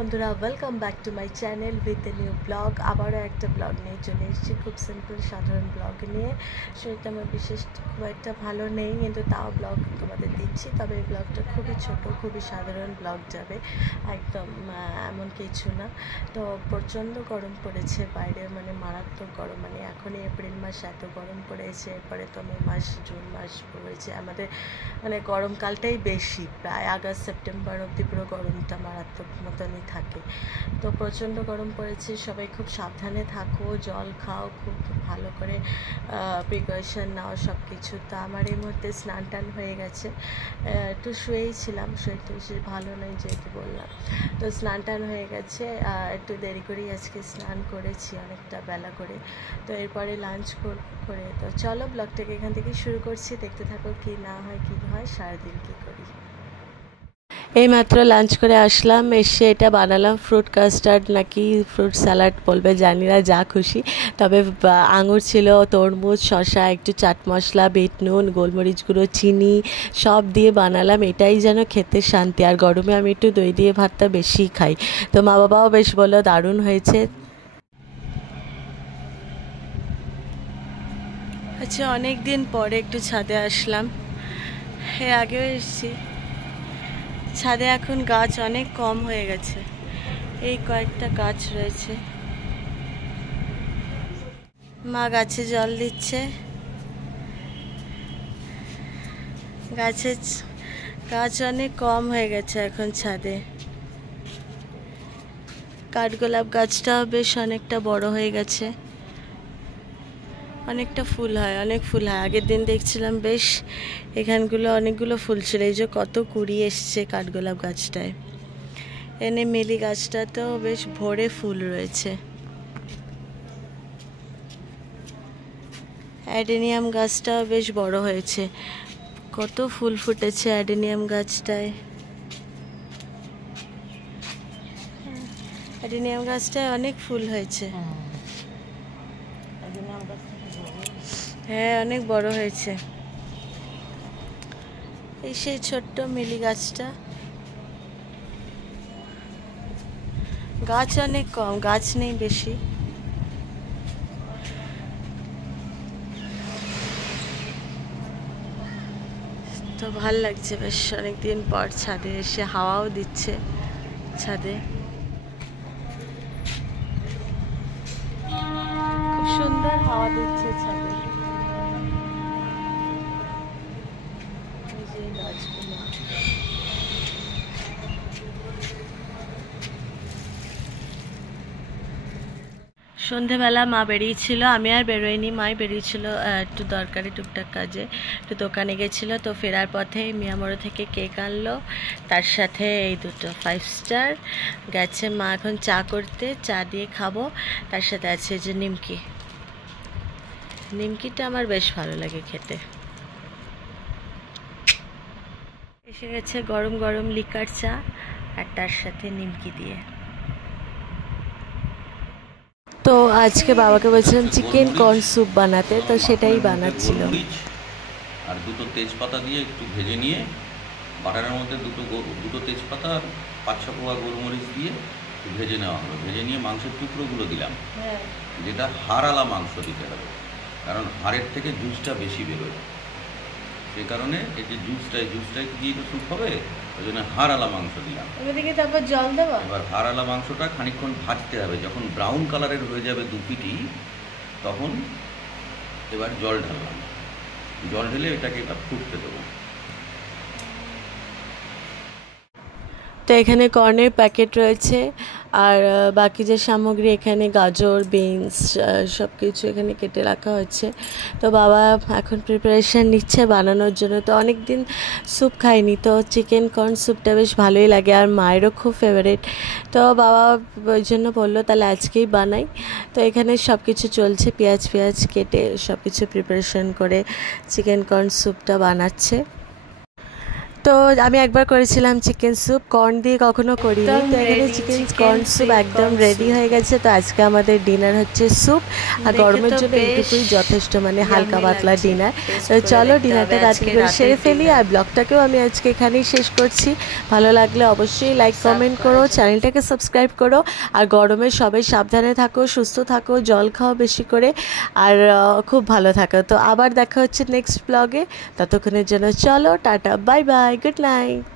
বন্ধুরা, welcome back to my channel with a new blog. আবারও একটা ব্লগ নিয়ে চলে এসেছি, খুব সিম্পল সাধারণ ব্লগ নিয়ে। শরীরটা আমার বিশেষ খুব একটা ভালো নেই, কিন্তু তাও ব্লগ তোমাদের দিচ্ছি। তবে এই ব্লগটা খুবই ছোট, খুবই সাধারণ ব্লগ যাবে, একদম এমন কিছু না। তো প্রচণ্ড গরম পড়েছে বাইরে, মানে মারাত্মক গরম। মানে এখনই এপ্রিল মাস এত গরম পড়েছে, এরপরে তো মে মাস, জুন মাস পড়েছে। আমাদের মানে গরমকালটাই বেশি, প্রায় আগস্ট সেপ্টেম্বর অবধি পুরো গরমটা মারাত্মক মতনই থাকে। তো প্রচণ্ড গরম পড়েছে, সবাই খুব সাবধানে থাকো, জল খাও, খুব ভালো করে প্রিকশন নাও সব কিছু। তো আমার এই মুহূর্তে স্নান টান হয়ে গেছে, একটু শুয়েই ছিলাম, শরীরটা বেশি ভালো নয় যেহেতু বললাম। তো স্নান টান হয়ে গেছে, একটু দেরি করেই আজকে স্নান করেছি, অনেকটা বেলা করে। তো এরপরে লাঞ্চ করে তো চলো ব্লগটাকে এখান থেকে শুরু করছি, দেখতে থাকো কি না হয় কী হয়, সারাদিন কী করি। এইমাত্র লাঞ্চ করে আসলাম, এসে এটা বানালাম ফ্রুট কাস্টার্ড নাকি ফ্রুট স্যালাড বলবে জানি না, যা খুশি। তবে আঙুর ছিল, তরমুজ, শসা, একটু চাট মশলা, বিট নুন, গোলমরিচ গুঁড়ো, চিনি সব দিয়ে বানালাম। এটাই যেন খেতে শান্তি। আর গরমে আমি একটু দই দিয়ে ভাতটা বেশি খাই। তো মা বাবাও বেশ বললো দারুণ হয়েছে। আচ্ছা, অনেক দিন পরে একটু ছাদে আসলাম, এর আগেও এসেছি। ছাদে এখন গাছ অনেক কম হয়ে গেছে, এই কয়েকটা গাছ রয়েছে। মা গাছে জল দিচ্ছে। গাছ অনেক কম হয়ে গেছে এখন ছাদে। কাঠগোলাপ গাছটাও বেশ অনেকটা বড় হয়ে গেছে, অনেকটা ফুল হয়, অনেক ফুল হয়। আগের দিন দেখছিলাম বেশ এখানগুলো অনেকগুলো ফুল ছিল, এই যে কত কুড়ি এসছে কাঠগোলাপ গাছটায়। এনে মিলি গাছটা তো বেশ ভরে ফুল রয়েছে। অ্যাডেনিয়াম গাছটাও বেশ বড় হয়েছে, কত ফুল ফুটেছে অ্যাডেনিয়াম গাছটায়। অ্যাডেনিয়াম গাছটায় অনেক ফুল হয়েছে, হ্যাঁ অনেক বড় হয়েছে। এই সেই ছোট্ট মিলি গাছটা। গাছ অনেক কম, গাছ নেই বেশি। তো ভাল লাগছে বেশ, অনেকদিন পর ছাদে এসে হাওয়াও দিচ্ছে ছাদে, খুব সুন্দর হাওয়া দিচ্ছে ছাদে। সন্ধেবেলা মা বেরিয়েছিল, আমি আর বেরোয়নি, মাই বেরিয়েছিল একটু দরকারি টুকটাক কাজে, একটু দোকানে গেছিলো। তো ফেরার পথে মিয়ামোড়ো থেকে কেক আনলো, তার সাথে এই দুটো 5 স্টার গেছে। মা এখন চা করতে, চা দিয়ে খাবো। তার সাথে আছে যে নিমকিটা আমার বেশ ভালো লাগে খেতে। এসে গেছে গরম গরম লিকার চা, আর তার সাথে নিমকি দিয়ে। তো আজকে বাবাকে বলছিলাম চিকেন কর্ন স্যুপ বানাতে, তো সেটাই বানাচ্ছিল। আর দুটো তেজপাতা দিয়ে একটু ভেজে নিয়ে, বাটারের মধ্যে দুটো তেজপাতা আর 5-6 কোয়া গোলমরিচ দিয়ে ভেজে নেওয়া হলো। ভেজে নিয়ে মাংসের টুকরোগুলো দিলাম, যেটা হাড়ালা মাংস দিতে হবে, কারণ হাড়ের থেকে জুসটা বেশি বেরোয়। সেই কারণে এই যে জুসটাই দিয়ে তো স্যুপ হবে, ওই জন্য হাড়ালা মাংস দিলাম। তারপর জল দেবো। এবার হাড়ালা মাংসটা খানিকক্ষণ ভাজতে হবে, যখন ব্রাউন কালারের হয়ে যাবে দু পিটি, তখন এবার জল ঢাললাম। জল ঢেলে এটাকে এবার ফুটতে দেবো। তো এখানে কর্নের প্যাকেট রয়েছে, আর বাকি যে সামগ্রী এখানে গাজর, বিনস সব কিছু এখানে কেটে রাখা হচ্ছে। তো বাবা এখন প্রিপারেশান নিচ্ছে বানানোর জন্য। তো অনেক দিন স্যুপ খাইনি, তো চিকেন কর্ন স্যুপটা বেশ ভালোই লাগে, আর মায়েরও খুব ফেভারিট। তো বাবা ওই জন্য বললো তাহলে আজকেই বানাই। তো এখানে সব কিছু চলছে, পেঁয়াজ কেটে সব কিছু প্রিপারেশান করে চিকেন কর্ন স্যুপটা বানাচ্ছে। তো আমি একবার করেছিলাম চিকেন স্যুপ, কর্ন দিয়ে কখনো করিনি। তো এখানে চিকেন কর্ন স্যুপ একদম রেডি হয়ে গেছে। তো আজকে আমাদের ডিনার হচ্ছে স্যুপ, আর গরমের জন্য এইটুকুই যথেষ্ট, মানে হালকা পাতলা ডিনার। তো চলো ডিনারটা রাত্রি করে সেরে ফেলি, আর ব্লগটাকেও আমি আজকে এখানেই শেষ করছি। ভালো লাগলে অবশ্যই লাইক কমেন্ট করো, চ্যানেলটাকে সাবস্ক্রাইব করো, আর গরমে সবাই সাবধানে থাকো, সুস্থ থাকো, জল খাও বেশি করে, আর খুব ভালো থাকো। তো আবার দেখা হচ্ছে নেক্সট ব্লগে, ততক্ষণের জন্য চলো tata, bye bye, good night.